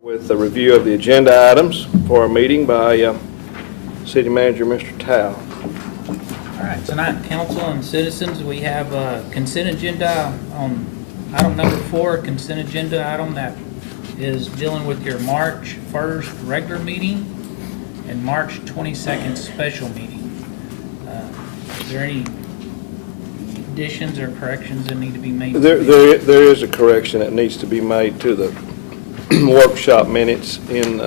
With a review of the agenda items for our meeting by City Manager Mr. Tao. All right, tonight, council and citizens, we have a consent agenda on item number 4, consent agenda item that is dealing with your March 1st regular meeting and March 22nd special meeting. Is there any additions or corrections that need to be made? There is a correction that needs to be made to the workshop minutes in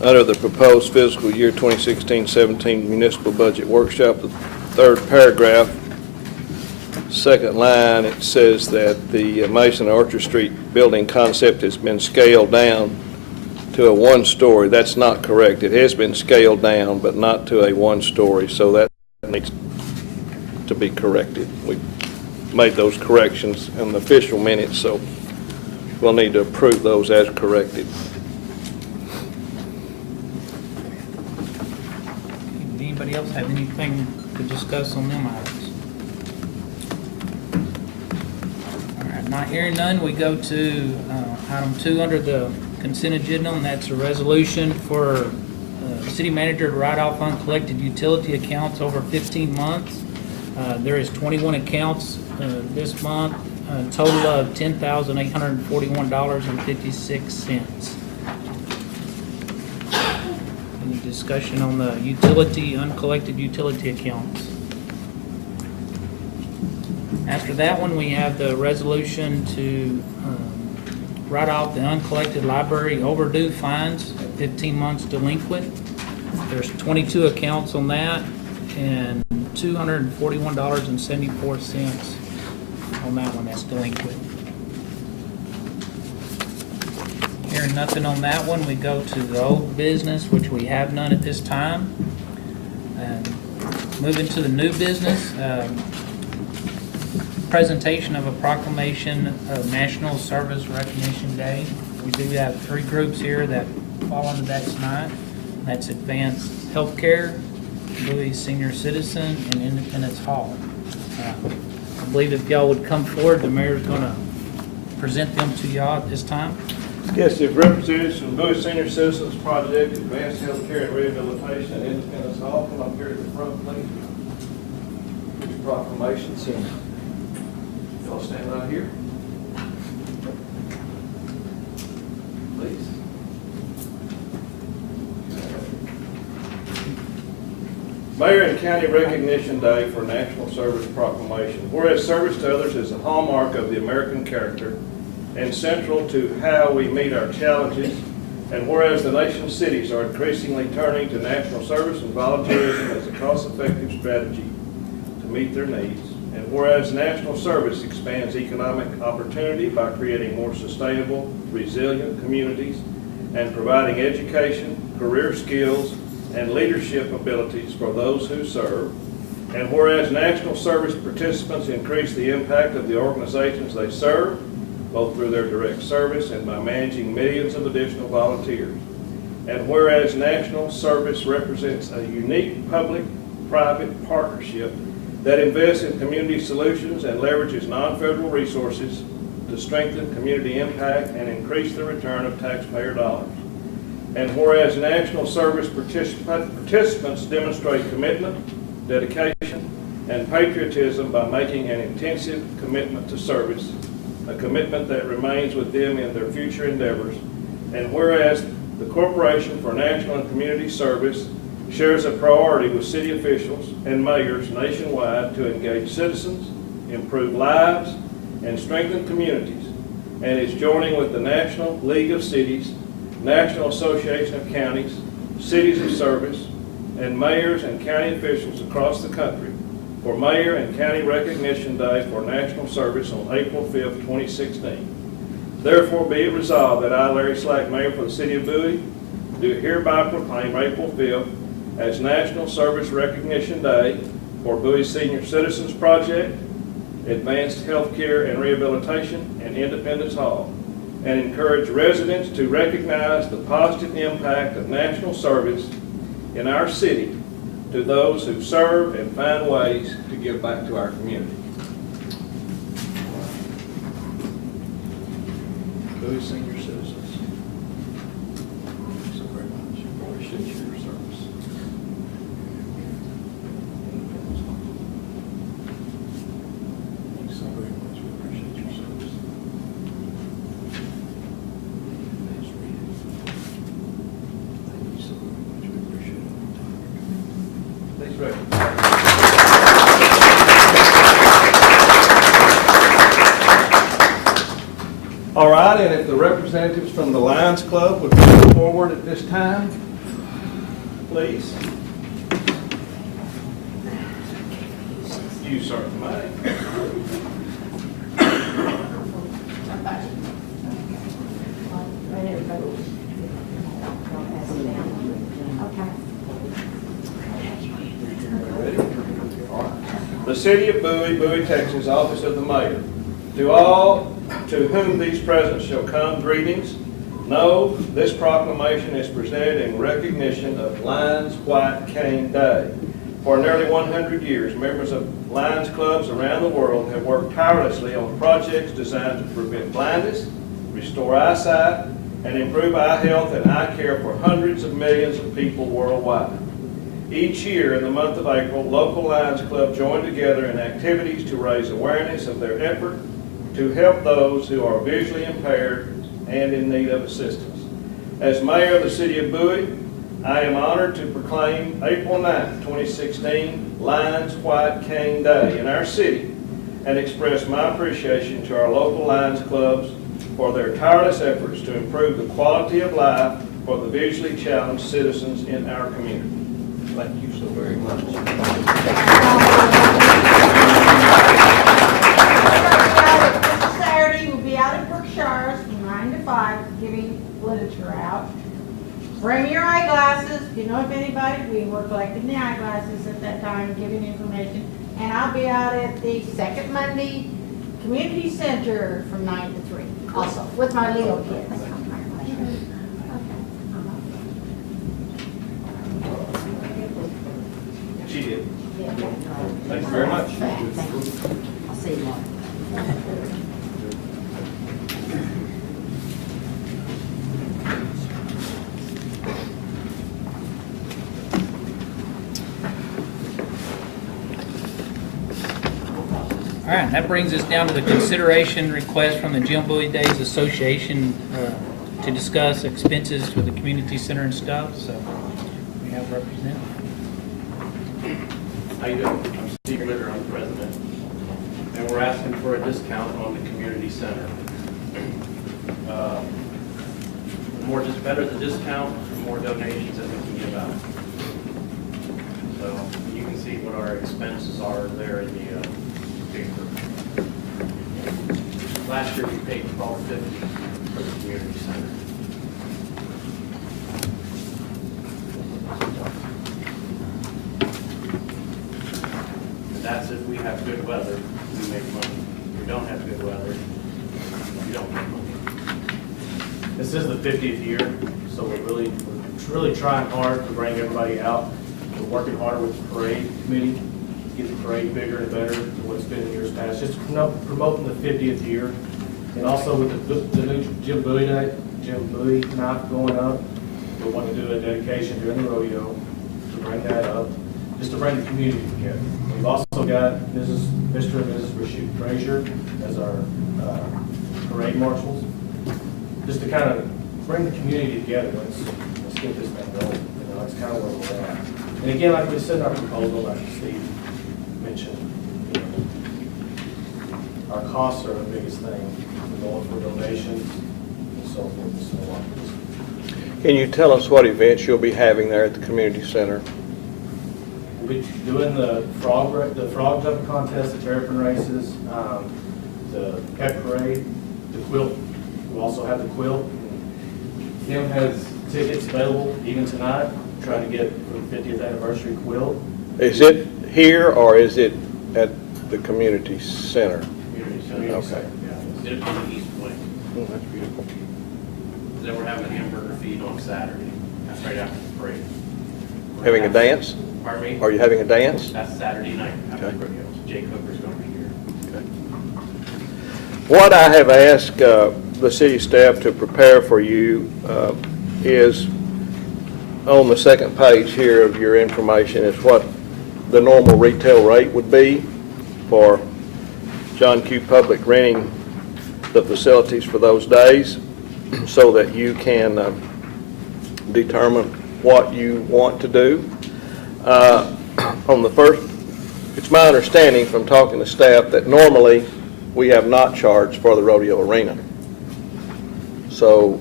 under the proposed fiscal year 2016-17 municipal budget workshop. The third paragraph, second line, it says that the Mason Orchard Street building concept has been scaled down to a one-story. That's not correct. It has been scaled down, but not to a one-story, so that needs to be corrected. We made those corrections in the official minutes, so we'll need to approve those as corrected. Anybody else have anything to discuss on them items? All right, not hearing none, we go to item 2 under the consent agenda, and that's a resolution for city manager to write off uncollected utility accounts over 15 months. There is 21 accounts this month, a total of $10,841.56. Any discussion on the uncollected utility accounts? After that one, we have the resolution to write off the uncollected library overdue fines at 15 months delinquent. There's 22 accounts on that and $241.74 on that one that's delinquent. Hearing nothing on that one, we go to the old business, which we have none at this time. Moving to the new business, presentation of a proclamation of National Service Recognition Day. We do have 3 groups here that fall under that tonight. That's Advanced Healthcare, Bowie Senior Citizen, and Independence Hall. I believe if y'all would come forward, the mayor's going to present them to y'all at this time. Yes, if representatives from Bowie Senior Citizens Project, Advanced Healthcare and Rehabilitation, and Independence Hall, come up here to the front, please. Put your proclamations in. Y'all stand right here. Please. Mayor and County Recognition Day for National Service Proclamation. Whereas service to others is a hallmark of the American character and central to how we meet our challenges, and whereas the nation's cities are increasingly turning to national service and volunteerism as a cost-effective strategy to meet their needs, and whereas national service expands economic opportunity by creating more sustainable, resilient communities and providing education, career skills, and leadership abilities for those who serve, and whereas national service participants increase the impact of the organizations they serve, both through their direct service and by managing millions of additional volunteers, and whereas national service represents a unique public-private partnership that invests in community solutions and leverages non-federal resources to strengthen community impact and increase the return of taxpayer dollars. And whereas national service participants demonstrate commitment, dedication, and patriotism by making an intensive commitment to service, a commitment that remains with them in their future endeavors. And whereas the Corporation for National and Community Service shares a priority with city officials and mayors nationwide to engage citizens, improve lives, and strengthen communities, and is joining with the National League of Cities, National Association of Counties, Cities of Service, and mayors and county officials across the country for Mayor and County Recognition Day for National Service on April 5th, 2016. Therefore, be it resolved that I, Larry Slack, Mayor for the City of Bowie, do hereby proclaim April 5th as National Service Recognition Day for Bowie Senior Citizens Project, Advanced Healthcare and Rehabilitation, and Independence Hall, and encourage residents to recognize the positive impact of national service in our city to those who serve and find ways to give back to our community. Bowie Senior Citizens. All right, and if the representatives from the Lions Club would come forward at this time, please. You, sir, may. The City of Bowie, Bowie, Texas, Office of the Mayor. To all to whom these presents shall come, greetings. Know this proclamation is presented in recognition of Lions White Cane Day. For nearly 100 years, members of Lions clubs around the world have worked tirelessly on projects designed to prevent blindness, restore eyesight, and improve eye health and eye care for hundreds of millions of people worldwide. Each year in the month of April, local Lions Club join together in activities to raise awareness of their effort to help those who are visually impaired and in need of assistance. As Mayor of the City of Bowie, I am honored to proclaim April 9, 2016, Lions White Cane Day in our city and express my appreciation to our local Lions clubs for their tireless efforts to improve the quality of life for the visually challenged citizens in our community. Thank you so very much. Saturday, we'll be out at Berkshire's from 9 to 5, giving literature out. Bring your eyeglasses, if you know of anybody, we were collecting the eyeglasses at that time, giving information. And I'll be out at the second Monday Community Center from 9 to 3, also, with my little kids. She did. Thank you very much. I'll see you tomorrow. All right, that brings us down to the consideration request from the Jim Bowie Days Association to discuss expenses for the community center and stuff, so we have a representative. How you doing? I'm Steve Ritter, I'm president. And we're asking for a discount on the community center. The better the discount, the more donations that we can give out. So you can see what our expenses are there in the paper. Last year we paid $12.50 for the community center. That's if we have good weather, we make money. If we don't have good weather, we don't make money. This is the 50th year, so we're really trying hard to bring everybody out. We're working hard with the parade committee to get the parade bigger and better than what it's been in years past. Just promoting the 50th year. And also with the new Jim Bowie night going up, we want to do a dedication during the rodeo to bring that up, just to bring the community together. We've also got Mr. and Mrs. Rashid Frazier as our parade marshals, just to kind of bring the community together. Let's get this thing going. You know, that's kind of where we're at. And again, like we said in our proposal, like Steve mentioned, you know, our costs are the biggest thing. We're going for donations and so forth and so on. Can you tell us what events you'll be having there at the community center? We'll be doing the frog jumping contest, the terrapin races, the pet parade, the quilt. We'll also have the quilt. Kim has tickets available even tonight, trying to get for the 50th anniversary quilt. Is it here or is it at the community center? Community center. Okay. Yeah, it's on the east wing. Oh, that's beautiful. Then we're having a hamburger feed on Saturday. That's right after the parade. We're Having a gonna have- dance? Pardon me? Are you having a dance? That's Saturday night after Okay. the rodeo. Jake Hooker's going to be here. What I have asked the city staff to prepare for you is on the second page here of your information is what the normal retail rate would be for John Q. Public renting the facilities for those days so that you can determine what you want to do. on the first, it's my understanding from talking to staff that normally we have not charged for the rodeo arena. So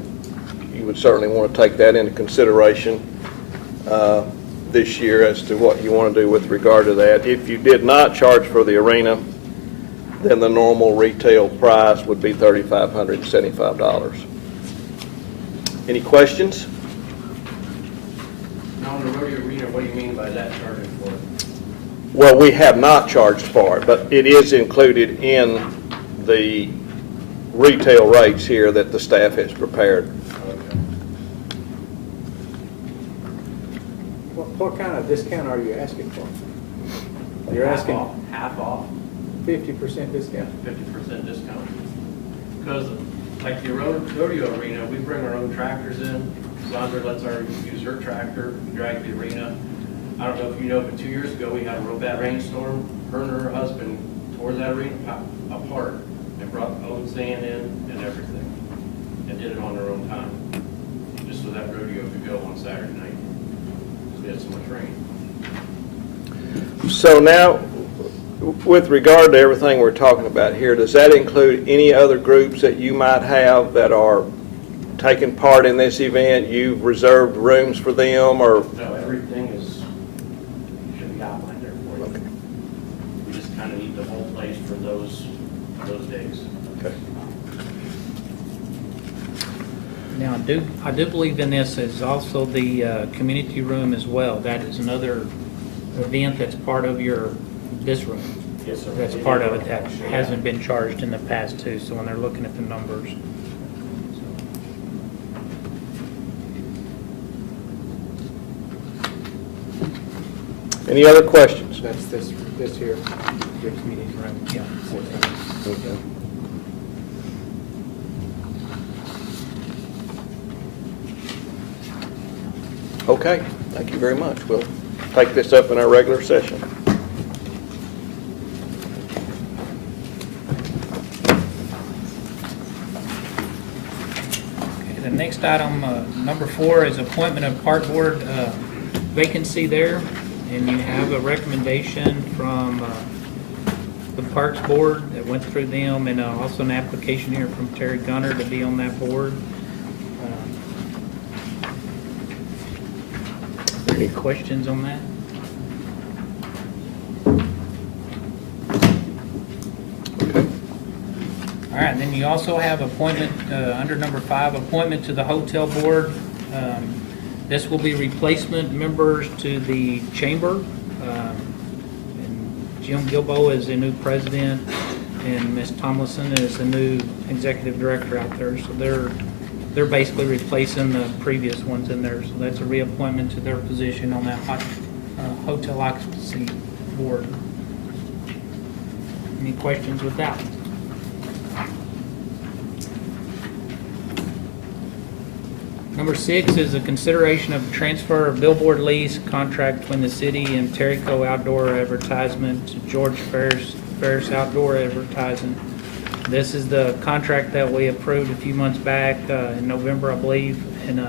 you would certainly want to take that into consideration this year as to what you want to do with regard to that. If you did not charge for the arena, then the normal retail price would be $3,575. Any questions? Now, on the rodeo arena, what do you mean by that charging for it? Well, we have not charged for it, but it is included in the retail rates here that the staff has prepared. What kind of discount are you asking for? You're asking Half off, 50% discount? 50% discount. Because like the rodeo arena, we bring our own tractors in. Sandra lets our use her tractor, drag the arena. I don't know if you know, but 2 years ago, we had a real bad rainstorm. Her and her husband tore that arena apart and brought own sand in and everything. And did it on their own time, just so that rodeo could go on Saturday night. Because we had so much rain. So now, with regard to everything we're talking about here, does that include any other groups that you might have that are taking part in this event? You've reserved rooms for them, or? No, everything should be outlined there for you. Okay. We just kind of need the whole place for those days. Okay. Now, I do believe in this is also the community room as well. That is another event that's part of this room. Yes, sir. That's part of it that hasn't been charged in the past too, so when they're looking at the numbers. Any other questions? That's this here. Your community room, yeah. Okay, thank you very much. We'll take this up in our regular session. Okay, the next item, number 4, is appointment of park board vacancy there. And you have a recommendation from the Parks Board that went through them, and also an application here from Terry Gunner to be on that board. Any questions on that? Okay. All right, then you also have appointment, under number 5, appointment to the hotel board. This will be replacement members to the chamber. And Jim Gilbo is the new president, and Ms. Tomlinson is the new executive director out there. So they're basically replacing the previous ones in there. So that's a reappointment to their position on that hotel occupancy board. Any questions with that? Number 6 is a consideration of transfer of billboard lease contract between the city and Terrico Outdoor Advertisement to George Ferris Outdoor Advertising. This is the contract that we approved a few months back in November, I believe, and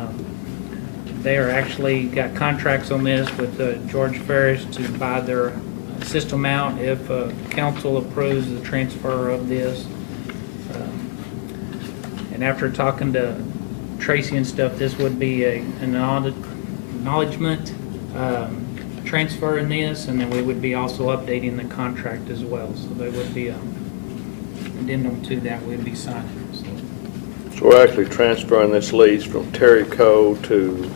they are actually got contracts on this with George Ferris to buy their system mount if council approves the transfer of this. And after talking to Tracy and stuff, this would be an acknowledgement transfer in this, and then we would be also updating the contract as well. So there would be an addendum to that we'd be signing. So we're actually transferring this lease from Terry Coe to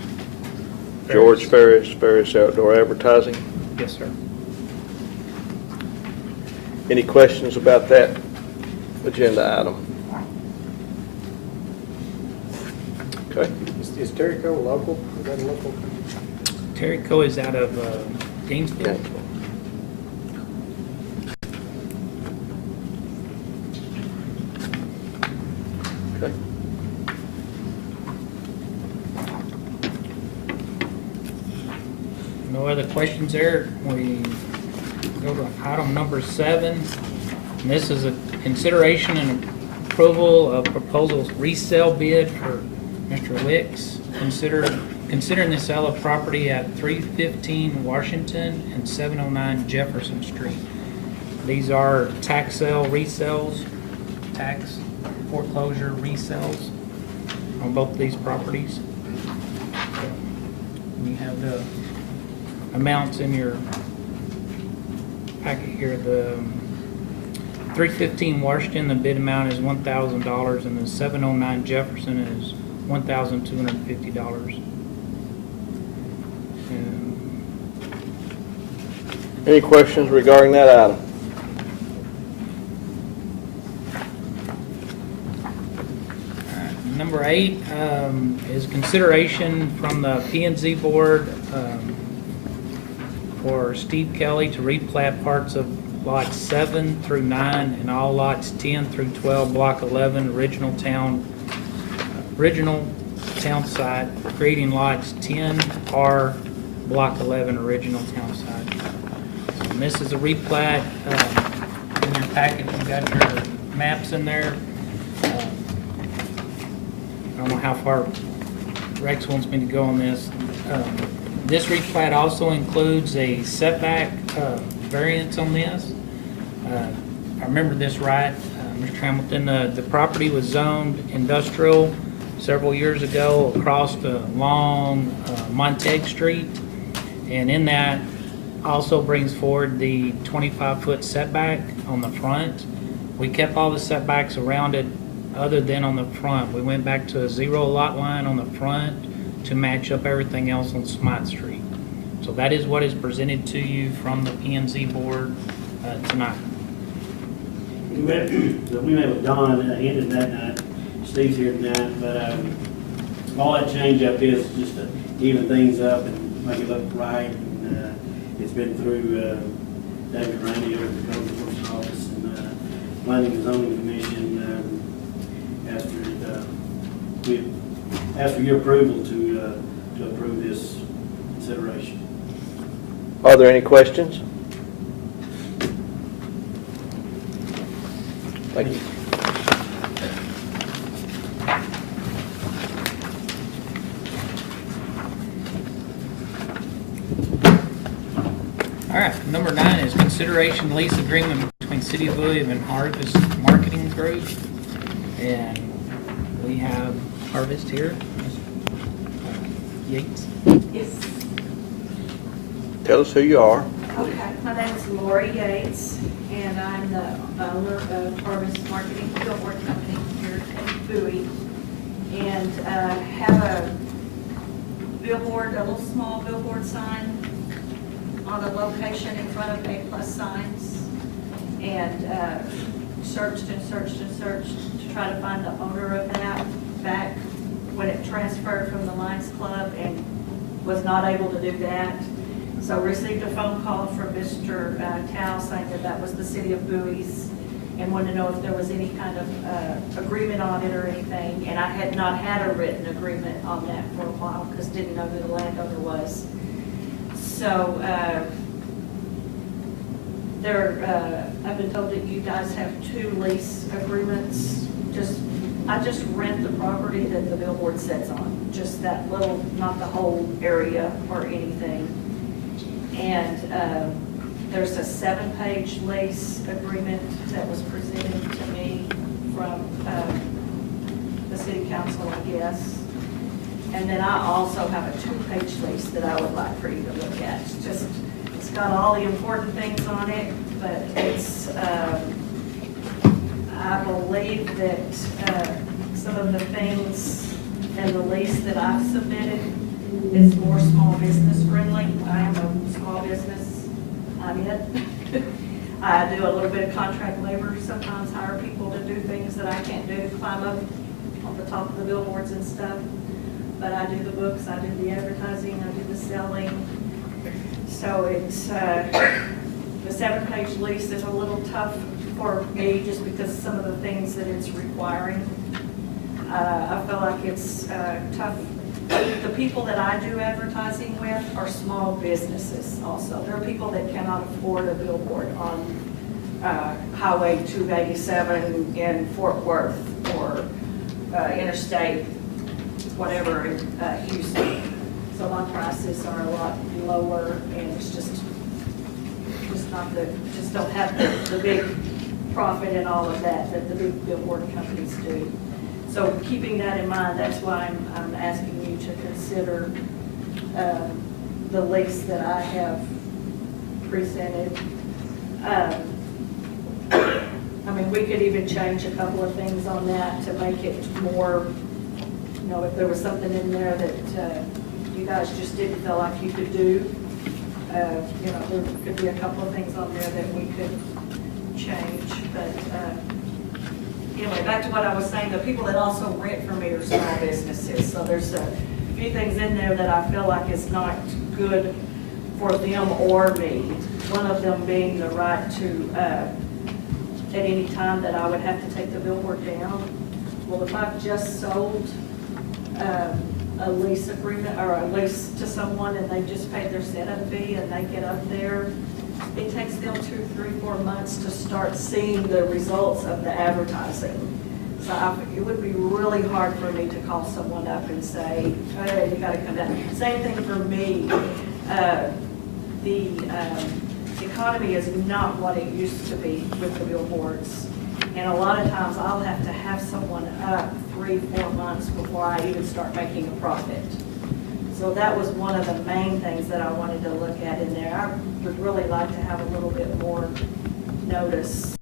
George Ferris Outdoor Advertising. Yes, sir. Any questions about that agenda item? Okay. Is Terrico local? Is that a local? Terrico is out of Gainesville. Okay. No other questions there. We go to item number 7. And this is a consideration and approval of proposal resale bid for Mr. Licks. Consider considering the sale of property at 315 Washington and 709 Jefferson Street. These are tax sale resales, tax foreclosure resales on both of these properties. You have the amounts in your packet here. The 315 Washington, the bid amount is $1,000, and the 709 Jefferson is $1,250. Any questions regarding that item? Number 8 is consideration from the P&Z Board for Steve Kelly to replat parts of lots 7 through 9 and all lots 10 through 12, block 11, original town site, creating lots 10R, block 11, original town site. So, and this is a replat. In your packet, you got your maps in there. I don't know how far Rex wants me to go on this. This replat also includes a setback variance on this. I remember this right, Mr. Hamilton. The property was zoned industrial several years ago across along Montague Street, and in that also brings forward the 25-foot setback on the front. We kept all the setbacks around it other than on the front. We went back to a 0 lot line on the front to match up everything else on Smythe Street. So that is what is presented to you from the P&Z Board tonight. We met with Don at the end of that night. Steve's here tonight, but all that change up is just to even things up and make it look right. And it's been through David Randy over at the Code Enforcement Office and Planning and Zoning Commission. We asked for your approval to approve this consideration. Are there any questions? Thank you. All right, number 9 is consideration lease agreement between City of Bowie and Harvest Marketing Group. And we have Harvest here. Yates. Yes, Tell us who you are. okay. My name is Lori Yates, and I'm the owner of Harvest Marketing Billboard Company here in Bowie. And have a billboard, a little small billboard sign on a location in front of A+ signs. And searched and searched and searched to try to find the owner of that back when it transferred from the Lions Club, and was not able to do that. So received a phone call from Mr. Tao saying that that was the City of Bowie's, and wanted to know if there was any kind of agreement on it or anything. And I had not had a written agreement on that for a while because didn't know who the landowner was. So I've been told that you guys have 2 lease agreements. I just rent the property that the billboard sits on, just that little, not the whole area or anything. And there's a 7-page lease agreement that was presented to me from the city council, I guess. And then I also have a 2-page lease that I would like for you to look at. It's got all the important things on it, but it's, I believe that some of the things in the lease that I've submitted is more small business friendly. I am a small business, I'm it. I do a little bit of contract labor, sometimes hire people to do things that I can't do, climb up on the top of the billboards and stuff. But I do the books, I do the advertising, I do the selling. So it's, the 7-page lease is a little tough for me just because of some of the things that it's requiring. I feel like it's tough. The people that I do advertising with are small businesses also. There are people that cannot afford a billboard on Highway 287 in Fort Worth or Interstate, whatever, in Houston. So my prices are a lot lower, and it's just not just don't have the big profit and all of that the big billboard companies do. So keeping that in mind, that's why I'm asking you to consider the lease that I have presented. I mean, we could even change a couple of things on that to make it more, you know, if there was something in there that you guys just didn't feel like you could do, you know, there could be a couple of things on there that we could change. But anyway, back to what I was saying, the people that also rent from me are small businesses. So there's a few things in there that I feel like is not good for them or me. One of them being the right to, at any time that I would have to take the billboard down. Well, if I've just sold a lease agreement or a lease to someone and they just paid their setup fee and they get up there, it takes them 2, 3, 4 months to start seeing the results of the advertising. So it would be really hard for me to call someone up and say, hey, you gotta come down. Same thing for me. The economy is not what it used to be with the billboards. And a lot of times I'll have to have someone up 3, 4 months before I even start making a profit. So that was one of the main things that I wanted to look at in there. I would really like to have a little bit more notice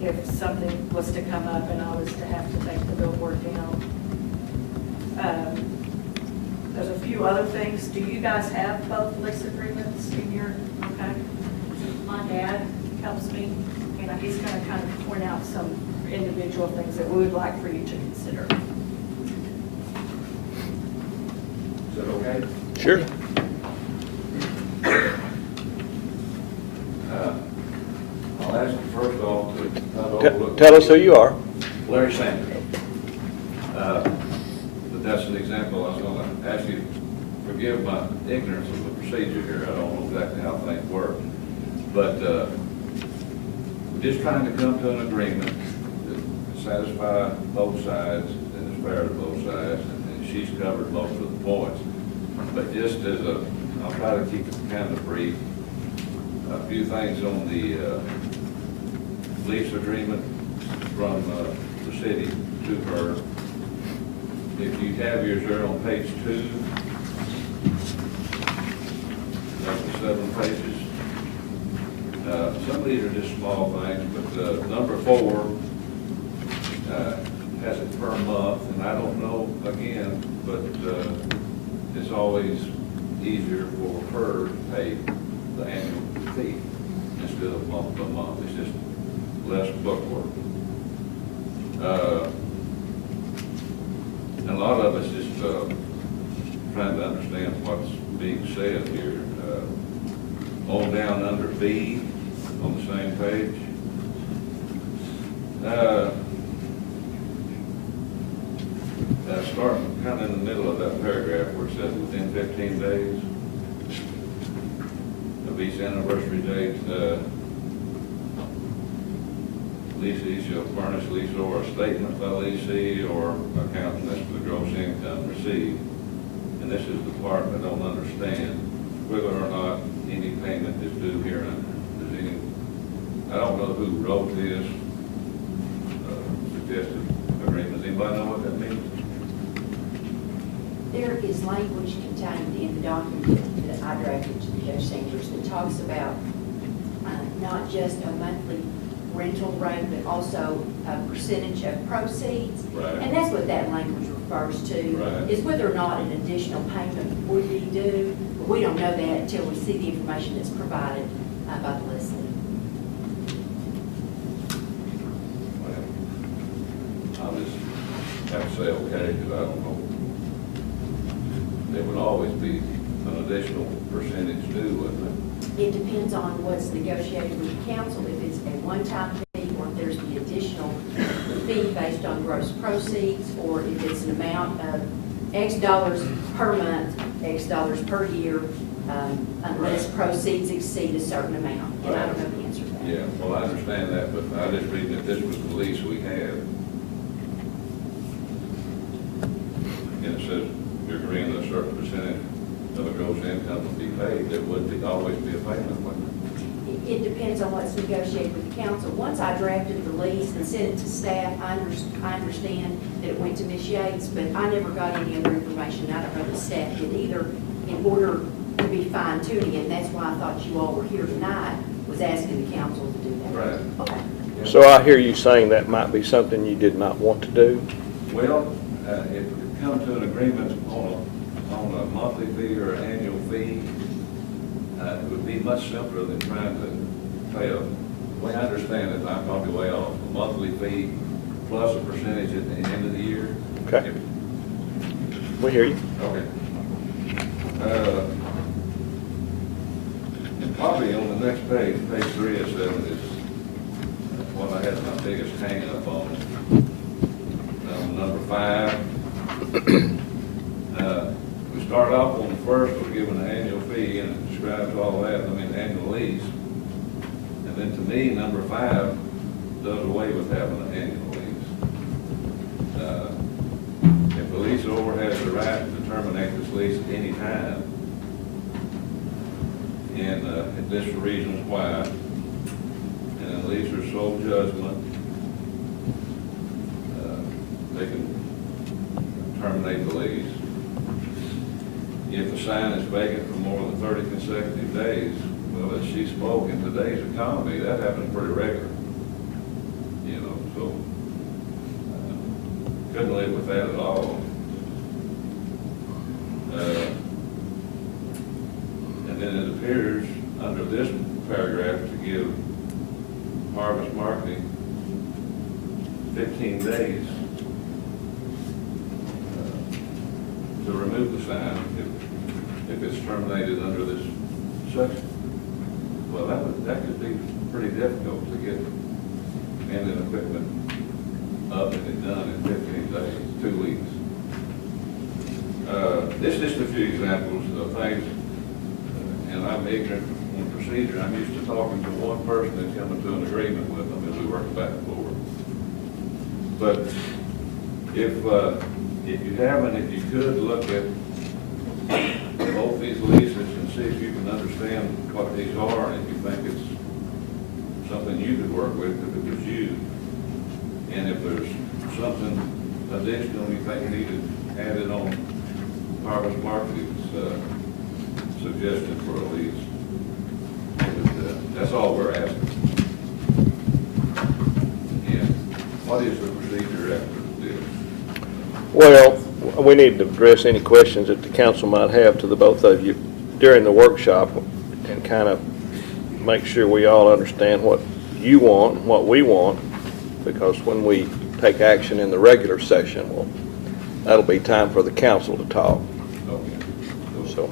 if something was to come up and I was to have to take the billboard down. There's a few other things. Do you guys have both lease agreements in your, okay? My dad helps me, and he's going to kind of point out some individual things that we would like for you to consider. Is that okay? Sure. I'll ask you first off to not overlook. Tell us who you are. Larry Sanders. But that's an example. I was going to ask you to forgive my ignorance of the procedure here. I don't know exactly how things work. But we're just trying to come to an agreement that satisfy both sides and is fair to both sides. And she's covered most of the points. But just as I'll try to keep it kind of brief. A few things on the lease agreement from the city to her. If you have yours there on page 2, that's the 7 pages. Some of these are just small things, but number 4 has it per month, and I don't know, again, but it's always easier for her to pay the annual fee instead of month to month. It's just less bookwork. And a lot of us just trying to understand what's being said here. On down under B on the same page. Starting kind of in the middle of that paragraph where it says within 15 days of each anniversary date, leasee shall furnish leaseor a statement by leasee or account that's the gross income received. And this is the part I don't understand, whether or not any payment is due here. I don't know who wrote this suggested agreement. Does anybody know what that means? There is language contained in the document that I drafted to Judge Sanders that talks about not just a monthly rental rate, but also a percentage of proceeds. Right. And that's what that language refers to, Right. is whether or not an additional payment would be due. But we don't know that until we see the information that's provided by the lessee. Well, I'll just have to say okay, because I don't know. There would always be an additional percentage due, wouldn't It depends on what's negotiated with the council, if it's a one-time fee, or if there's the additional fee based on gross proceeds, or if it's an amount of X dollars per month, X dollars per year, unless proceeds exceed a certain amount. And I don't know the answer to that. it? Yeah, well, I understand that, but I just read that this was the lease we had. And it says you're agreeing to a certain percentage of a gross income to be paid, there would be, always be a payment limit. It depends on what's negotiated with the council. Once I drafted the lease and sent it to staff, I understand that it went to Ms. Yates, but I never got any other information. I don't know if staff did either, in order to be fine tuning it. And that's why I thought you all were here tonight, was asking the council to do that. Right. Okay. So I hear you saying that might be something you did not want to do? Well, if we could come to an agreement on a monthly fee or an annual fee, it would be much simpler than trying to pay a, the way I understand it, I'm probably way off, a monthly fee plus a percentage at the end of the year. Okay. We hear you. Okay. And probably on the next page, page 3 or 7 is what I had my biggest hang up on. Number 5. We start off on the first, we're given an annual fee, and it describes all that, annual lease. And then to me, number 5 does away with having an annual lease. If the leaseholder has the right to terminate this lease at any time, and this for reasons why, and the lease or sole judgment, they can terminate the lease. If the sign is vacant for more than 30 consecutive days, well, as she spoke, in today's economy, that happens pretty regular. You know, so couldn't live with that at all. And then it appears under this paragraph to give Harvest Marketing 15 days to remove the sign if it's terminated under this section. Well, that could be pretty difficult to get men and equipment up and done in 15 days, 2 weeks. This is just a few examples of things, and I'm ignorant on procedure. I'm used to talking to one person and coming to an agreement with them as we work back and forth. But if you haven't, if you could look at both these leases and see if you can understand what these are, and if you think it's something you could work with, if it was you, and if there's something additional you think needed added on Harvest Marketing's suggestion for a lease, that's all we're asking. And what is the procedure after this? Well, we need to address any questions that the council might have to the both of you during the workshop and kind of make sure we all understand what you want and what we want, because when we take action in the regular session, well, that'll be time for the council to talk. Okay. So,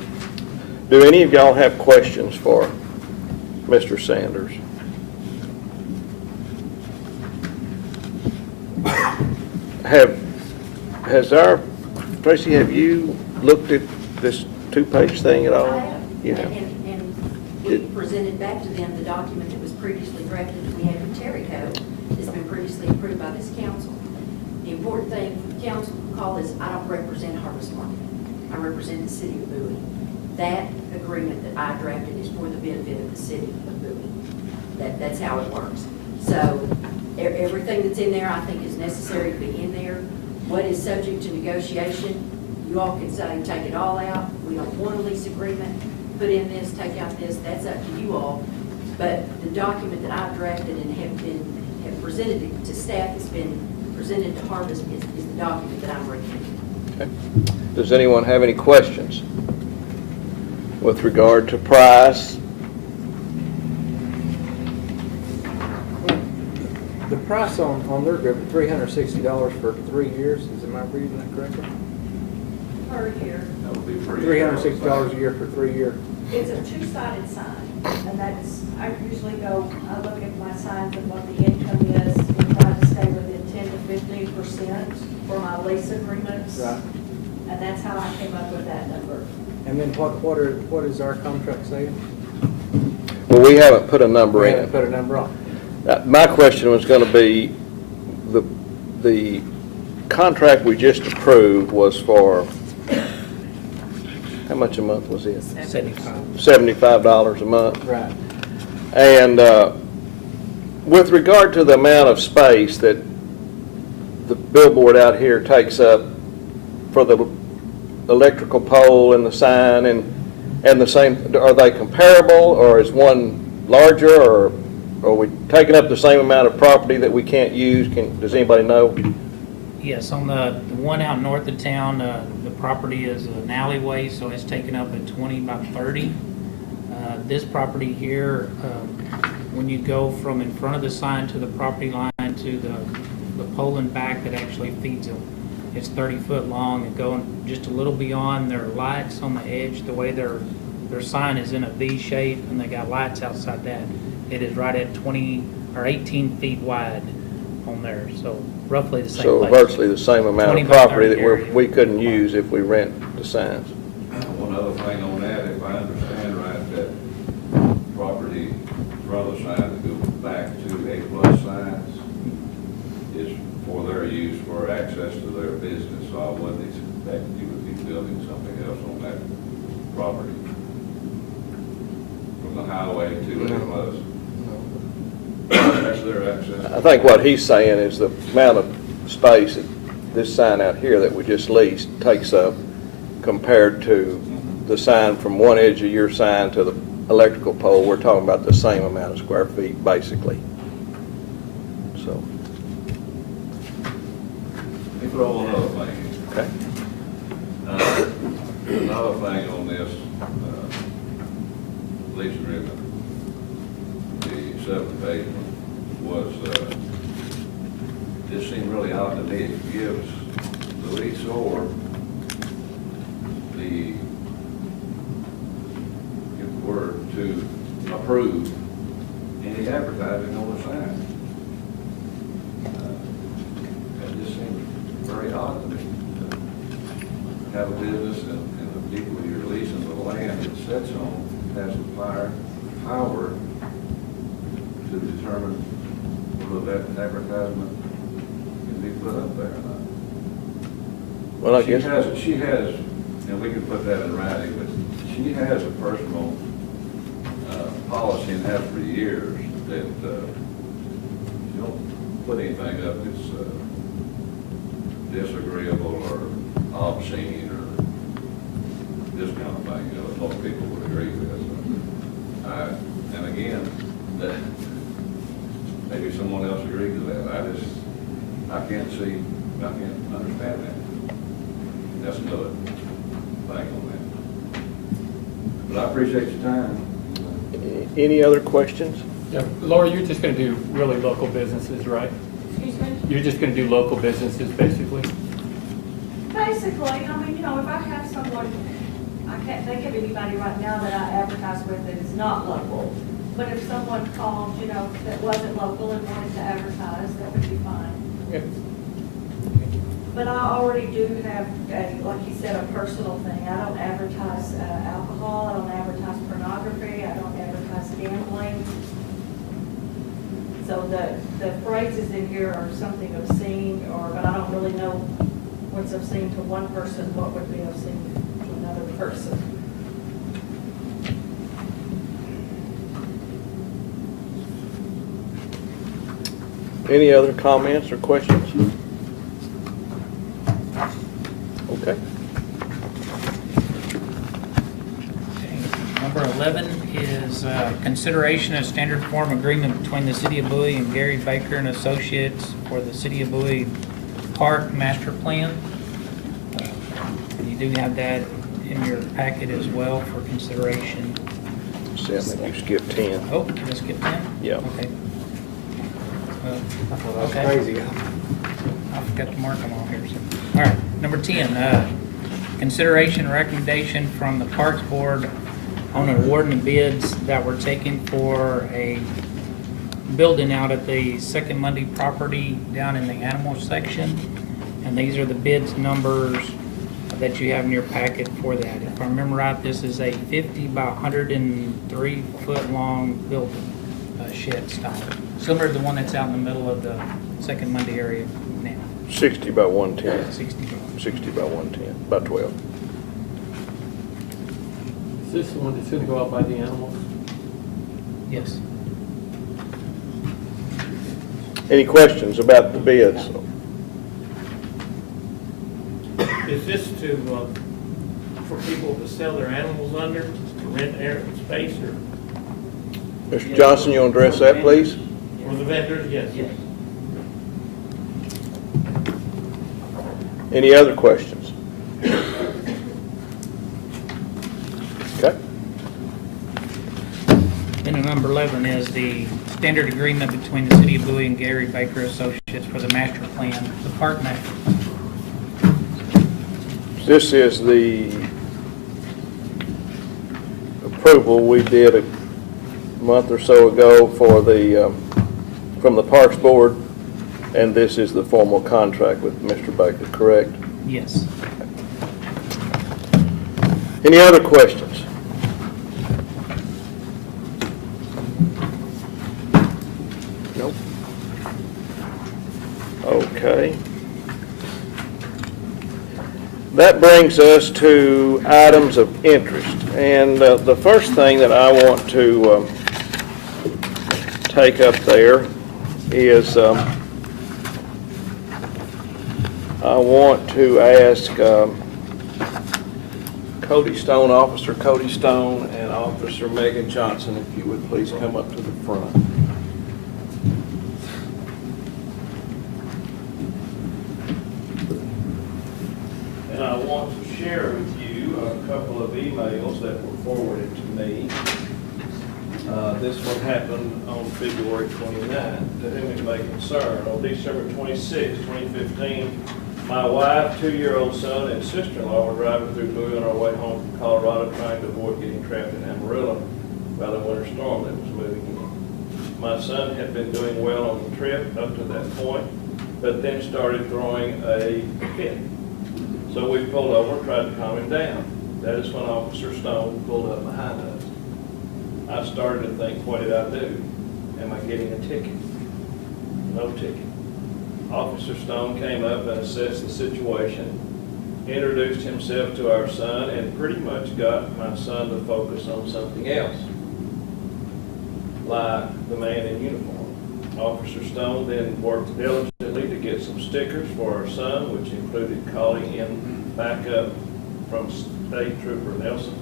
do any of y'all have questions for Mr. Sanders? Tracy, have you looked at this 2-page thing at all? I have. You have. And we presented back to them the document that was previously drafted that we had with Terry Code, that's been previously approved by this council. The important thing for the council to call is, I don't represent Harvest Marketing. I represent the city of Bowie. That agreement that I drafted is for the benefit of the city of Bowie. That's how it works. So everything that's in there, I think, is necessary to be in there. What is subject to negotiation, you all can say, take it all out. We don't want a lease agreement, put in this, take out this, that's up to you all. But the document that I've drafted and have presented to staff, has been presented to Harvest, is the document that I'm recommending. Okay. Does anyone have any questions with regard to price? The price on their group, $360 for 3 years, am I reading that correctly? Per year. That would be pretty. $360 a year for 3 years. It's a two-sided sign, and that's, I usually go, I look at my signs and what the income is, and try to stay within 10 to 15% for my lease agreements. Right. And that's how I came up with that number. And then what is our contract saying? Well, we haven't put a number in. We haven't put a number on. My question was going to be, the contract we just approved was for how much a month was it? 75. $75 a month. Right. And with regard to the amount of space that the billboard out here takes up for the electrical pole and the sign and the same, are they comparable, or is one larger, or are we taking up the same amount of property that we can't use? Does anybody know? Yes, on the one out north of town, the property is an alleyway, so it's taken up at 20 by 30. This property here, when you go from in front of the sign to the property line to the pole and back that actually feeds them, it's 30 foot long, and going just a little beyond their lights on the edge, the way their sign is in a V shape and they got lights outside that, it is right at 20 or 18 feet wide on there, so roughly the same So place. virtually the same amount 20 of by property 30 that area. we couldn't use if we rent the signs. One other thing on that, if I understand right, that property in front of the sign that goes back to A+ signs is for their use, for access to their business, so I wouldn't expect you would be building something else on that property. From the highway to A+. That's their access. I think what he's saying is the amount of space that this sign out here that we just leased takes up compared to the sign from one edge of your sign to the electrical pole, we're talking about the same amount of square feet, basically. So, Let me throw one other thing in. okay. Another thing on this lease agreement, the 7th page was, this seemed really odd to me. It gives the leaseor the word to approve any advertising on the sign. That just seemed very odd to me. To have a business and the people you're leasing the land it sits on has the power to determine whether that advertisement can be put up there or not. Well, I guess. She has, and we can put that in writing, but she has a personal policy and has for years that she don't put anything up that's disagreeable or obscene or this kind of thing, you know, most people would agree with. And again, that maybe someone else agrees with that. I can't understand that. That's another thing on that. But I appreciate your time. Any other questions? Yeah, Laura, you're just going to do really local businesses, right? Excuse me? You're just going to do local businesses, basically? Basically, I mean, you know, if I have someone, I can't think of anybody right now that I advertise with that is not local. But if someone called, you know, that wasn't local and wanted to advertise, that would be fine. Yep. But I already do have, like you said, a personal thing. I don't advertise alcohol, I don't advertise pornography, I don't advertise gambling. So the phrases in here are something obscene, but I don't really know what's obscene to one person, what would be obscene to another person. Any other comments or questions? Okay. Number 11 is consideration of standard form agreement between the City of Bowie and Gary Baker and Associates for the City of Bowie Park Master Plan. You do have that in your packet as well for consideration. See, I think you skipped 10. Oh, did I skip 10? Yeah. Okay. Okay. Crazy. I forgot to mark them all here. So. All right, number 10, consideration and recommendation from the Parks Board on awarding the bids that were taken for a building out at the Second Monday property down in the animal section. And these are the bids numbers that you have in your packet for that. If I remember right, this is a 50 by 103 foot long building, shed style. Similar to the one that's out in the middle of the Second Monday area now. 60 by 110. 60 by. 60 by 110, about 12. Is this the one that's gonna go out by the animals? Yes. Any questions about the bids? Is this to, for people to sell their animals under, to rent air space, or Mr. Johnson, you want to address that, please? for the vendors? Yes. Any other questions? Okay. And number 11 is the standard agreement between the City of Bowie and Gary Baker Associates for the master plan, the park master. This is the approval we did a month or so ago for the, from the Parks Board, and this is the formal contract with Mr. Baker, correct? Yes. Any other questions? Nope. Okay. That brings us to items of interest. And the first thing that I want to take up there is I want to ask Cody Stone, Officer Cody Stone, and Officer Megan Johnson, if you would please come up to the front. And I want to share with you a couple of emails that were forwarded to me. This one happened on February 29th, to whom it may concern. On December 26, 2015, my wife, 2-year-old son, and sister-in-law were driving through Bowie on our way home from Colorado, trying to avoid getting trapped in Amarillo by the winter storm that was moving in. My son had been doing well on the trip up to that point, but then started throwing a fit. So we pulled over and tried to calm him down. That is when Officer Stone pulled up behind us. I started to think, what did I do? Am I getting a ticket? No ticket. Officer Stone came up and assessed the situation, introduced himself to our son, and pretty much got my son to focus on something else, like the man in uniform. Officer Stone then worked diligently to get some stickers for our son, which included calling in backup from State Trooper Nelson.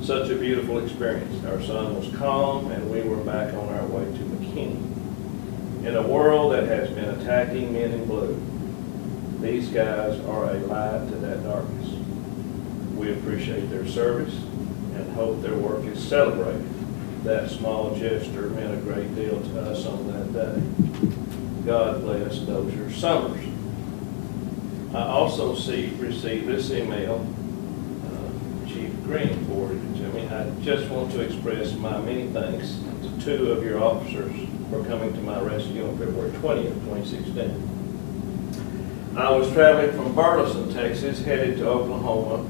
Such a beautiful experience. Our son was calm, and we were back on our way to McKinney. In a world that has been attacking men in blue, these guys are a light to that darkness. We appreciate their service and hope their work is celebrated. That small gesture meant a great deal to us on that day. God bless Dozier Summers. I also received this email. Chief Green forwarded it to me. I just want to express my many thanks to 2 of your officers for coming to my rescue on February 20th, 2016. I was traveling from Burleson, Texas, headed to Oklahoma.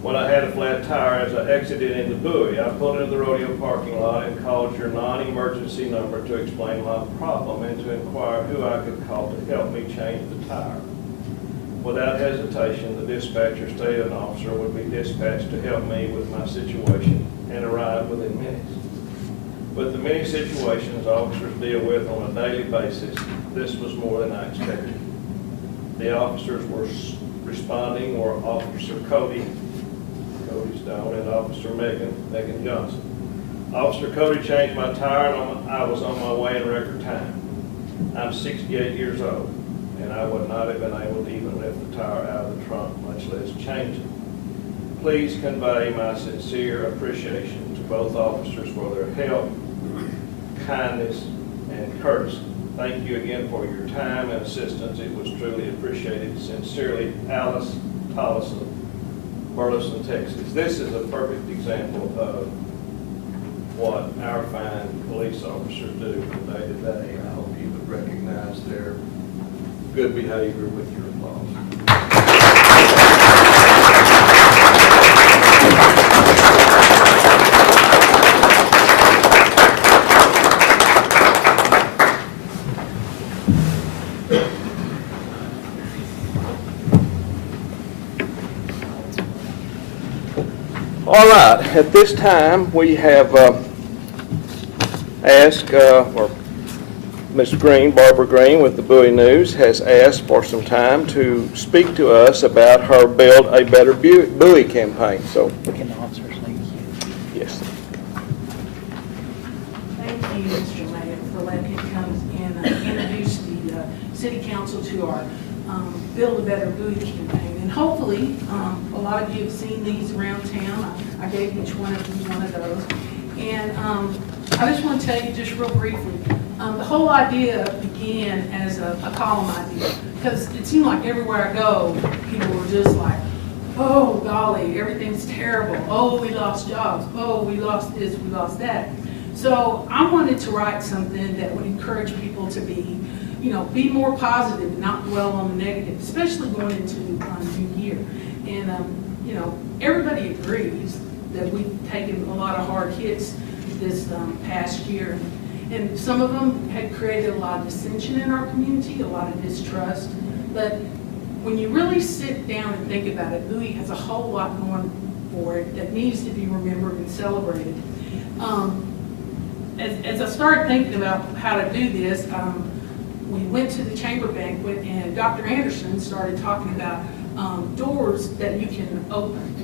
When I had a flat tire as I exited into Bowie, I pulled into the rodeo parking lot and called your non-emergency number to explain my problem and to inquire who I could call to help me change the tire. Without hesitation, the dispatcher stated an officer would be dispatched to help me with my situation and arrive within minutes. With the many situations officers deal with on a daily basis, this was more than I expected. The officers were responding were Officer Cody Stone, and Officer Megan Johnson. Officer Cody changed my tire, and I was on my way in record time. I'm 68 years old, and I would not have been able to even lift the tire out of the trunk, much less change it. Please convey my sincere appreciation to both officers for their help, kindness, and courtesy. Thank you again for your time and assistance. It was truly appreciated. Sincerely, Alice Tollison, Burleson, Texas. This is a perfect example of what our fine police officers do from day to day. I hope you would recognize their good behavior with your applause. All All right, at this time, we have asked, or Ms. Green, Barbara Green with the Bowie News, has asked for some time to speak to us about her Build a Better Bowie campaign. So, Can the officers leave? yes. Thank you, Mr. Mayor, for letting me come and introduce the city council to our Build a Better Bowie campaign. And hopefully, a lot of you have seen these around town. I gave each one of you one of those. And I just want to tell you just real briefly, the whole idea began as a column idea, because it seemed like everywhere I go, people were just like, oh golly, everything's terrible. Oh, we lost jobs. Oh, we lost this, we lost that. So I wanted to write something that would encourage people to be, be more positive and not dwell on the negative, especially going into new year. And, everybody agrees that we've taken a lot of hard hits this past year. And some of them had created a lot of dissension in our community, a lot of distrust. But when you really sit down and think about it, Bowie has a whole lot going for it that needs to be remembered and celebrated. As I started thinking about how to do this, we went to the chamber banquet and Dr. Anderson started talking about doors that you can open.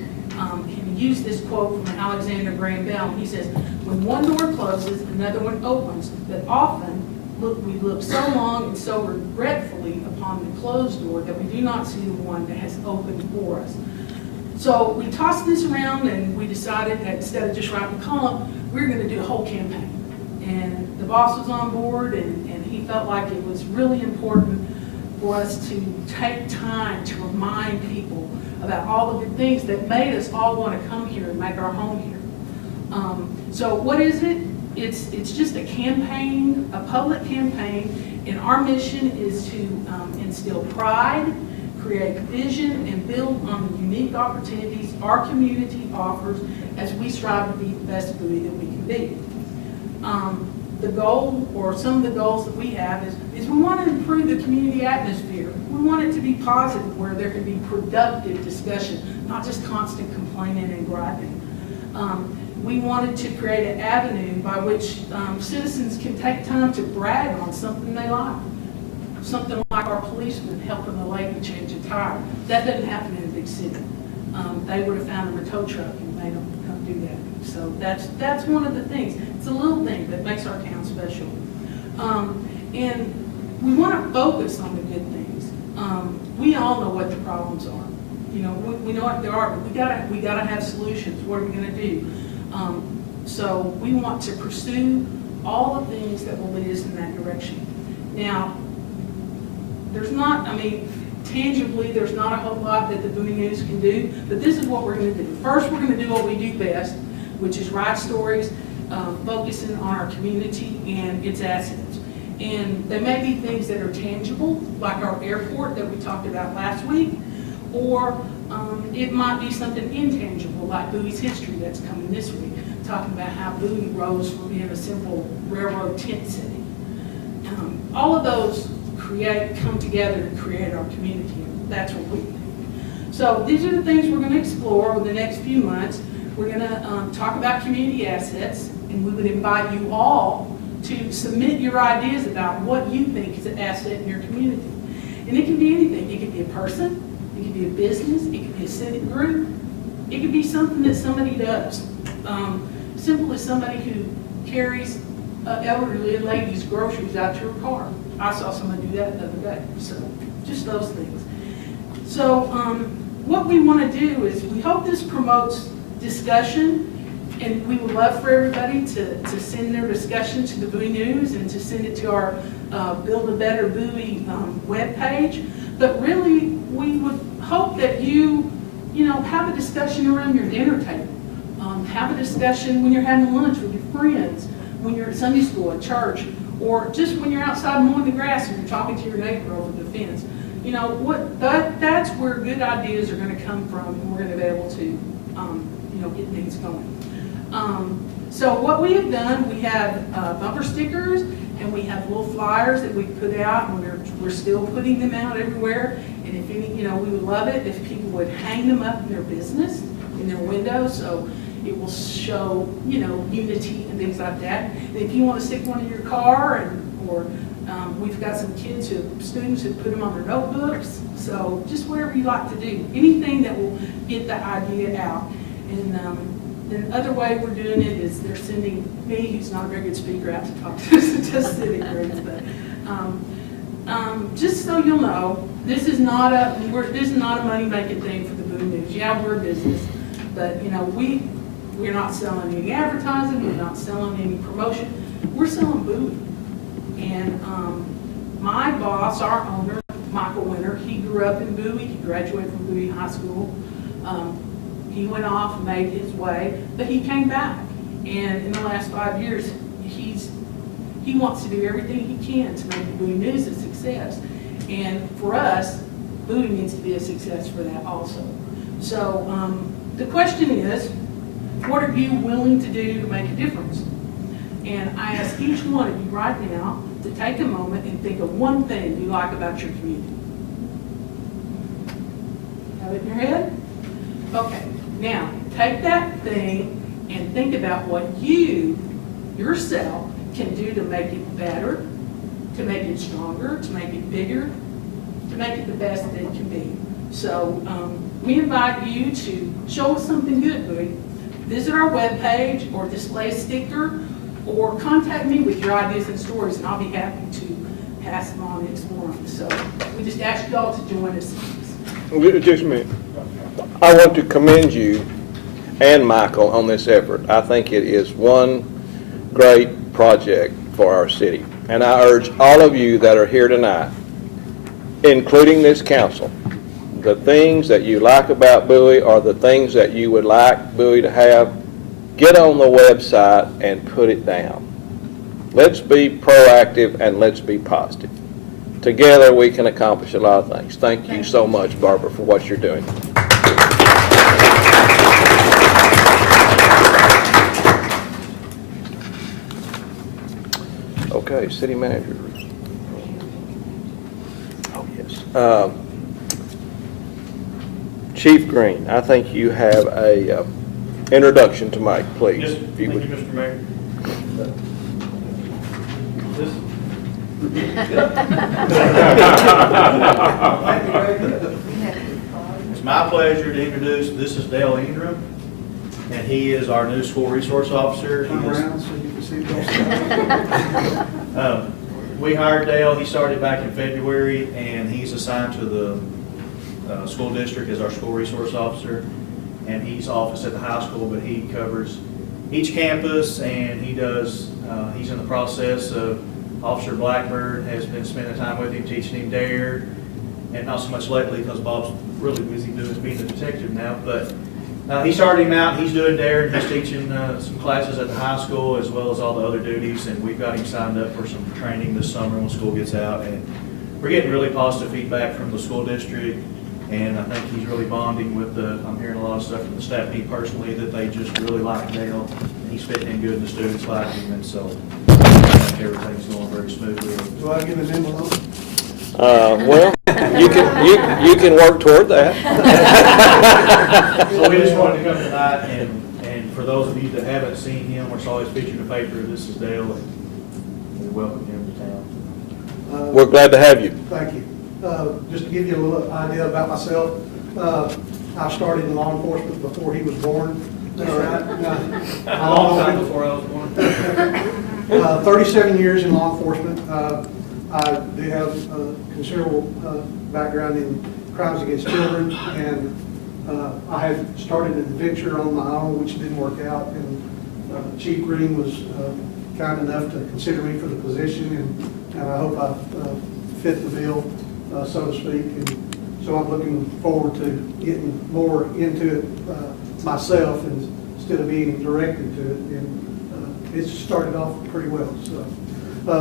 He used this quote from Alexander Graham Bell. He says, when one door closes, another one opens, but often we look so long and so regretfully upon the closed door that we do not see the one that has opened for us. So we tossed this around and we decided that instead of just writing a column, we were going to do a whole campaign. And the boss was on board and he felt like it was really important for us to take time to remind people about all the good things that made us all want to come here and make our home here. So what is it? It's just a campaign, a public campaign, and our mission is to instill pride, create vision, and build on the unique opportunities our community offers as we strive to be the best Bowie that we can be. The goal, or some of the goals that we have, is we want to improve the community atmosphere. We want it to be positive, where there can be productive discussion, not just constant complaining and griping. We wanted to create an avenue by which citizens can take time to brag on something they like. Something like our policeman helping a lady change a tire. That doesn't happen in a big city. They would have found them a tow truck and they don't do that. So that's one of the things. It's a little thing that makes our town special. And we want to focus on the good things. We all know what the problems are. We know what they are, but we gotta have solutions. What are we gonna do? So we want to pursue all the things that will lead us in that direction. Now, tangibly, there's not a whole lot that the Bowie News can do, but this is what we're going to do. First, we're going to do what we do best, which is write stories, focusing on our community and its assets. And there may be things that are tangible, like our airport that we talked about last week, or it might be something intangible, like Bowie's history that's coming this week, talking about how Bowie rose from being a simple railroad tent city. All of those come together to create our community. That's what we do. So these are the things we're going to explore over the next few months. We're going to talk about community assets, and we would invite you all to submit your ideas about what you think is an asset in your community. And it can be anything. It could be a person, it could be a business, it could be a civic group, it could be something that somebody does. Simple as somebody who carries elderly lady's groceries out to her car. I saw somebody do that the other day. So just those things. So what we want to do is we hope this promotes discussion, and we would love for everybody to send their discussion to the Bowie News and to send it to our Build a Better Bowie webpage. But really, we would hope that you have a discussion around your dinner table. Have a discussion when you're having lunch with your friends, when you're at Sunday school, at church, or just when you're outside mowing the grass and you're talking to your neighbor over the fence. That's where good ideas are going to come from, and we're going to be able to, get things going. So what we have done, we have bumper stickers, and we have little flyers that we put out, and we're still putting them out everywhere. And if we would love it if people would hang them up in their business, in their windows. So It will show, unity and things like that. And if you want to stick one in your car, or we've got some students who put them on their notebooks. So just whatever you like to do, anything that will get the idea out. And then the other way we're doing it is they're sending me, who's not a very good speaker, out to talk to civic groups. But just so you'll know, this is not a money-making thing for the Boone News. Yeah, we're a business, but we're not selling any advertising, we're not selling any promotion. We're selling Bowie. And my boss, our owner, Michael Winter, he grew up in Bowie. He graduated from Bowie High School. He went off and made his way, but he came back. And in the last 5 years, he wants to do everything he can to make the Bowie News a success. And for us, Bowie needs to be a success for that also. So the question is, what are you willing to do to make a difference? And I ask each one of you right now to take a moment and think of one thing you like about your community. Have it in your head? Okay, now take that thing and think about what you, yourself, can do to make it better, to make it stronger, to make it bigger, to make it the best that it can be. So we invite you to show us something good, Bowie. Visit our webpage or display a sticker, or contact me with your ideas and stories, and I'll be happy to pass them on and explore them. So we just ask you all to join us. Just a minute. I want to commend you and Michael on this effort. I think it is one great project for our city. And I urge all of you that are here tonight, including this council, the things that you like about Bowie or the things that you would like Bowie to have, get on the website and put it down. Let's be proactive and let's be positive. Together we can accomplish a lot of things. Thank you so much, Barbara, for what you're doing. Okay, city manager. Oh, yes. Chief Green, I think you have a introduction to make, please. Yes, if thank you you, would. Mr. Mayor. It's my pleasure to introduce, this is Dale Ingram, and he is our new school resource officer. Come around so you can see those. We hired Dale, he started back in February, and he's assigned to the school district as our school resource officer. And he's office at the high school, but he covers each campus, and he does, he's in the process of, Officer Blackbird has been spending time with him, teaching him DARE, and not so much lately because Bob's really busy being a detective now, but he started him out, he's doing DARE, and he's teaching some classes at the high school as well as all the other duties, and we've got him signed up for some training this summer when school gets out, and we're getting really positive feedback from the school district. And I think he's really bonding with I'm hearing a lot of stuff from the staff, me personally, that they just really like Dale. And he's fitting in good and the students like him, and so I think everything's going very smoothly. Do I get an envelope? Well, you can work toward that. So we just wanted to come tonight, and for those of you that haven't seen him, or saw his picture in the paper, this is Dale, and we welcome him to town. We're glad to have you. Thank you. Just to give you a little idea about myself, I started in law enforcement before he was born. That's right. A long time before I was born. 37 years in law enforcement. I do have a considerable background in crimes against children, and I had started an adventure on my own, which didn't work out. And Chief Green was kind enough to consider me for the position, and I hope I fit the bill, so to speak. And so I'm looking forward to getting more into it myself instead of being directed to it. And it's started off pretty well. So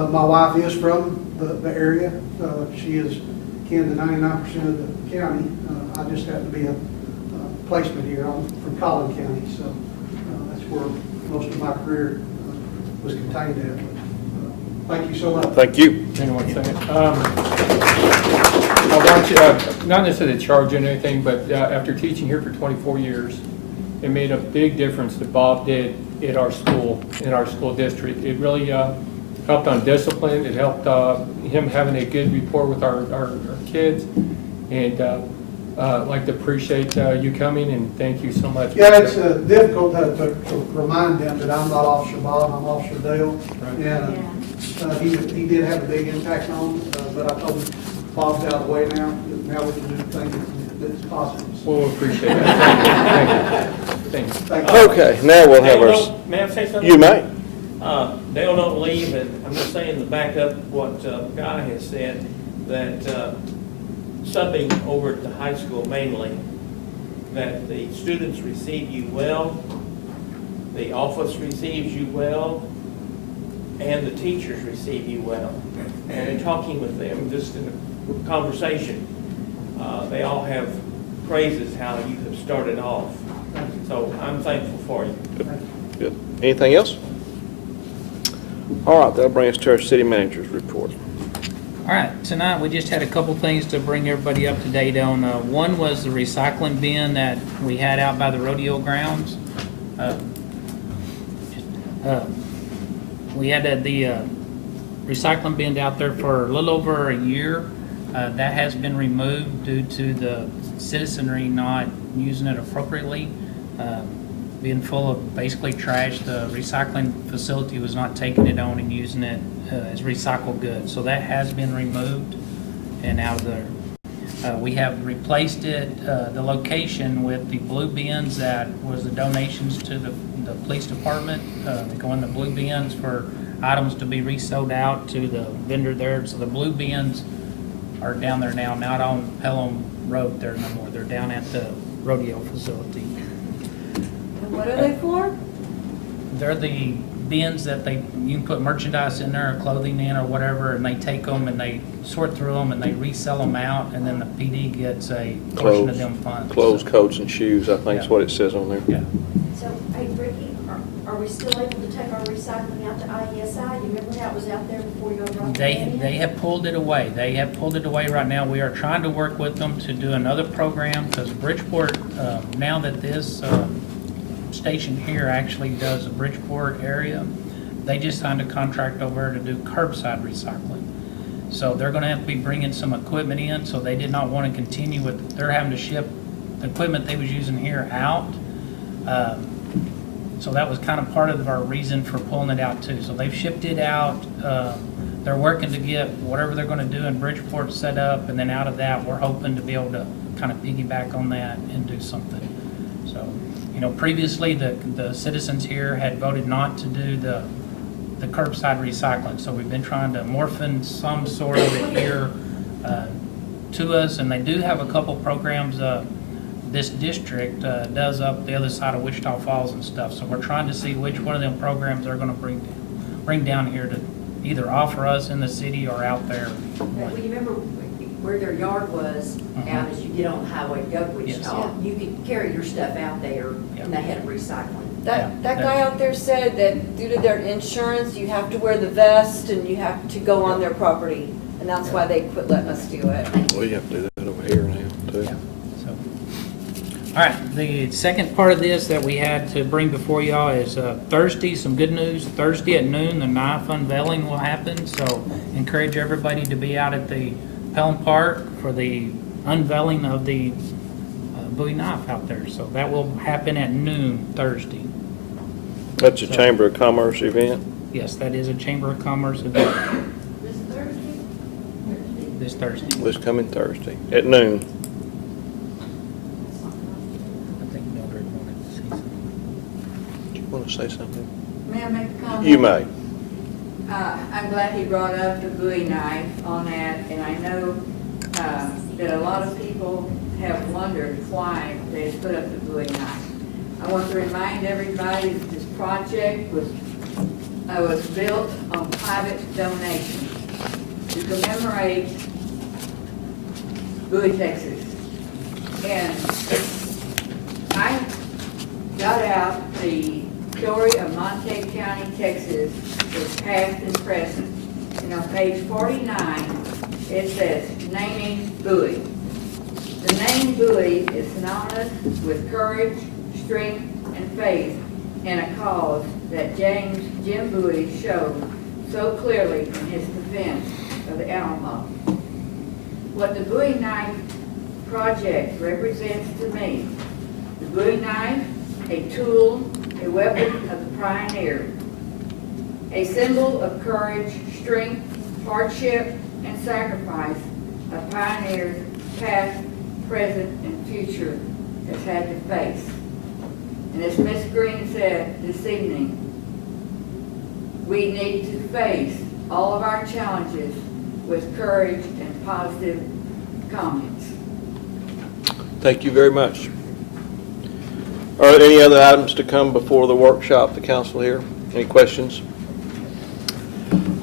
my wife is from the area. She is kin to 99% of the county. I just happen to be a placement here. I'm from Collin County, so that's where most of my career was contained at. Thank you so much. Thank you. Hang on one second. I want you, not necessarily to charge you anything, but after teaching here for 24 years, it made a big difference that Bob did at our school, in our school district. It really helped on discipline. It helped him having a good rapport with our kids. And I'd like to appreciate you coming, and thank you so much. Yeah, it's difficult to remind them that I'm not Officer Bob, I'm Officer Dale. Right. And he did have a big impact on, but I told him Bob's out of the way now. Now we can do things that's possible. We'll appreciate that. Thank you. Thank you. Thank you. Okay, now we'll have Dale our, don't- May I say something? you may. Dale don't leave, and I'm just saying to back up what Guy has said, that subbing over at the high school mainly, that the students receive you well, the office receives you well, and the teachers receive you well. And in talking with them, just in a conversation, they all have praises how you have started off. So I'm thankful for you. Good. Anything else? All right, that'll bring us to our city manager's report. All right, tonight we just had a couple things to bring everybody up to date on. One was the recycling bin that we had out by the rodeo grounds. We had the recycling bin out there for a little over a year. That has been removed due to the citizenry not using it appropriately, being full of basically trash. The recycling facility was not taking it on and using it as recycled goods. So that has been removed and out of there. We have replaced it, the location, with the blue bins that was the donations to the police department. They go in the blue bins for items to be resold out to the vendor there. So the blue bins are down there now, not on Pelham Road there no more. They're down at the rodeo facility. And what are they for? They're the bins that you can put merchandise in there, or clothing in, or whatever, and they take them and they sort through them and they resell them out, and then the PD gets a portion of them funds. Clothes, coats, and shoes, I think is what it says on there. Yeah. So, hey, Ricky, are we still able to take our recycling out to IESI? You remember how it was out there before you brought They it in? have pulled it away. They have pulled it away right now. We are trying to work with them to do another program, because Bridgeport, now that this station here actually does the Bridgeport area, they just signed a contract over to do curbside recycling. So they're gonna have to be bringing some equipment in, so they did not want to continue with, they're having to ship the equipment they was using here out. So that was kind of part of our reason for pulling it out too. So they've shipped it out. They're working to get whatever they're gonna do in Bridgeport set up, and then out of that, we're hoping to be able to kind of piggyback on that and do something. So, previously, the citizens here had voted not to do the curbside recycling. So we've been trying to morph in some sort of it here to us, and they do have a couple programs this district does up the other side of Wichita Falls and stuff. So we're trying to see which one of them programs they're gonna bring down here to either offer us in the city or out there. Well, you remember where their yard was out as you get on the highway to go to Wichita? You could carry your stuff out there, and they had recycling. That guy out there said that due to their insurance, you have to wear the vest and you have to go on their property. And that's why they quit letting us do it. Well, you have to do that over here now, too. So, all right, the second part of this that we had to bring before y'all is Thursday, some good news. Thursday at noon, the knife unveiling will happen. So encourage everybody to be out at the Pelham Park for the unveiling of the Bowie knife out there. So that will happen at noon Thursday. That's a Chamber of Commerce event. Yes, that is a Chamber of Commerce event This Thursday? this Thursday. This coming Thursday at noon. I think Mildred wanted to see something. Do you want to say something? May I make a comment? You may. I'm glad he brought up the Bowie knife on that, and I know that a lot of people have wondered why they put up the Bowie knife. I want to remind everybody that this project was built on private donations to commemorate Bowie, Texas. And I got out the story of Montague County, Texas, is past and present. And on page 49, it says, naming Bowie. The name Bowie is synonymous with courage, strength, and faith in a cause that Jim Bowie showed so clearly in his defense of the Alamo. What the Bowie Knife Project represents to me, the Bowie knife, a tool, a weapon of the pioneer, a symbol of courage, strength, hardship, and sacrifice of pioneers past, present, and future has had to face. And as Ms. Green said this evening, we need to face all of our challenges with courage and positive comments. Thank you very much. Are there any other items to come before the workshop, the council here? Any questions?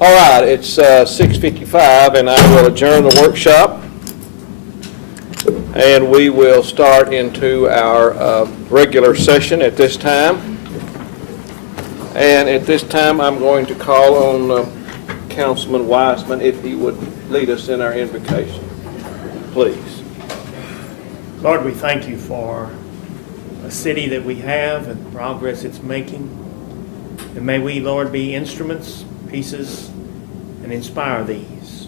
All right, it's 6:55, and I will adjourn the workshop. And we will start into our regular session at this time. And at this time, I'm going to call on Councilman Wiseman if he would lead us in our invocation. Please. Lord, we thank you for a city that we have and the progress it's making. And may we, Lord, be instruments, pieces, and inspire these.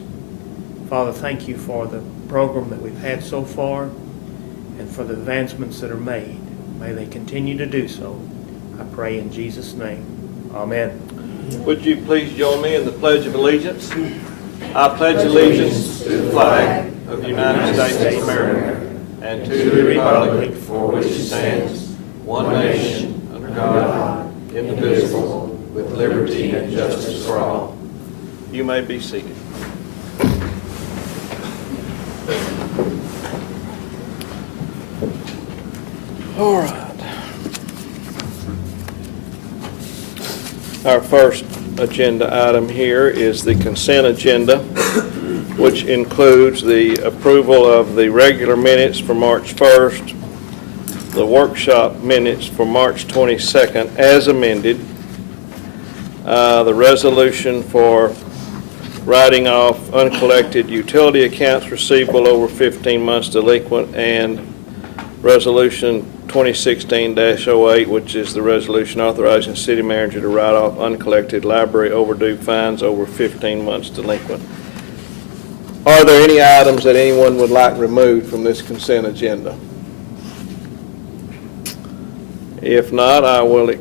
Father, thank you for the program that we've had so far and for the advancements that are made. May they continue to do so. I pray in Jesus' name. Amen. Would you please join me in the Pledge of Allegiance? I pledge allegiance to the flag of the United States of America and to the republic for which it stands, one nation, under God, indivisible, with liberty and justice for all. You may be seated. All right. Our first agenda item here is the consent agenda, which includes the approval of the regular minutes for March 1st, the workshop minutes for March 22nd as amended, the resolution for writing off uncollected utility accounts receivable over 15 months delinquent, and resolution 2016-08, which is the resolution authorizing city manager to write off uncollected library overdue fines over 15 months delinquent. Are there any items that anyone would like removed from this consent agenda? If not, I will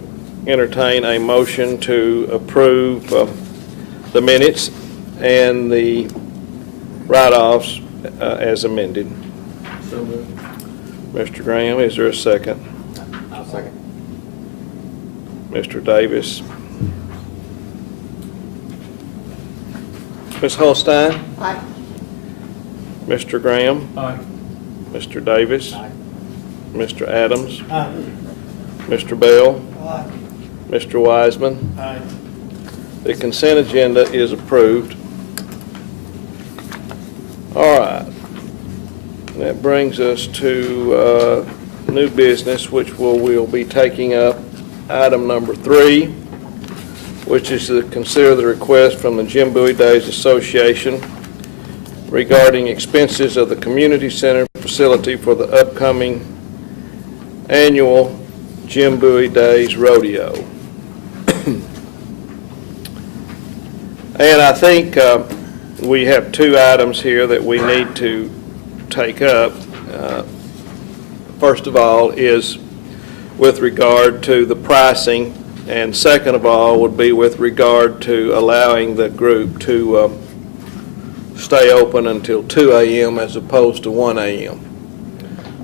entertain a motion to approve the minutes and the write-offs as amended. So moved. Mr. Graham, is there a second? I'll second. Mr. Davis. Ms. Holstein? Aye. Mr. Graham? Aye. Mr. Davis? Aye. Mr. Adams? Aye. Mr. Bell? Aye. Mr. Wiseman? Aye. The consent agenda is approved. All right. That brings us to new business, which we'll be taking up item number 3, which is to consider the request from the Jim Bowie Days Association regarding expenses of the community center facility for the upcoming annual Jim Bowie Days Rodeo. And I think we have 2 items here that we need to take up. First of all is with regard to the pricing, and second of all would be with regard to allowing the group to stay open until 2 a.m. as opposed to 1 a.m.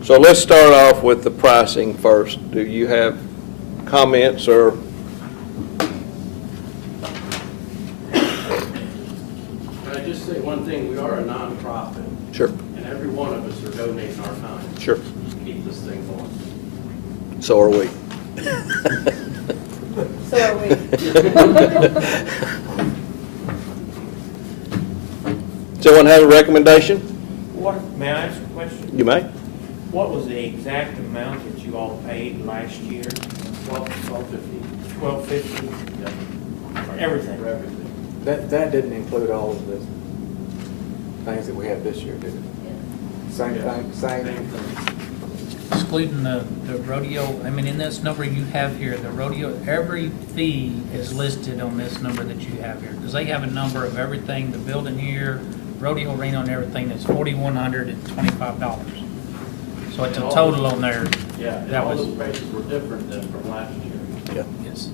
So let's start off with the pricing first. Do you have comments or? Can I just say one thing? We are a nonprofit, Sure. and every one of us are donating our time. Sure. to keep this thing going. So are we. So are we. Does anyone have a recommendation? May I ask a question? You may. What was the exact amount that you all paid last year? $12.50 for everything? For everything. That didn't include all of the things that we have this year, did it? Same thing, same. including the rodeo, I mean, in this number you have here, the rodeo, every fee is listed on this number that you have here. Because they have a number of everything, the building here, rodeo arena and everything is $4,125. So it's a total on there. Yeah, and That all was- those prices were different than from last year. Yeah. Yes.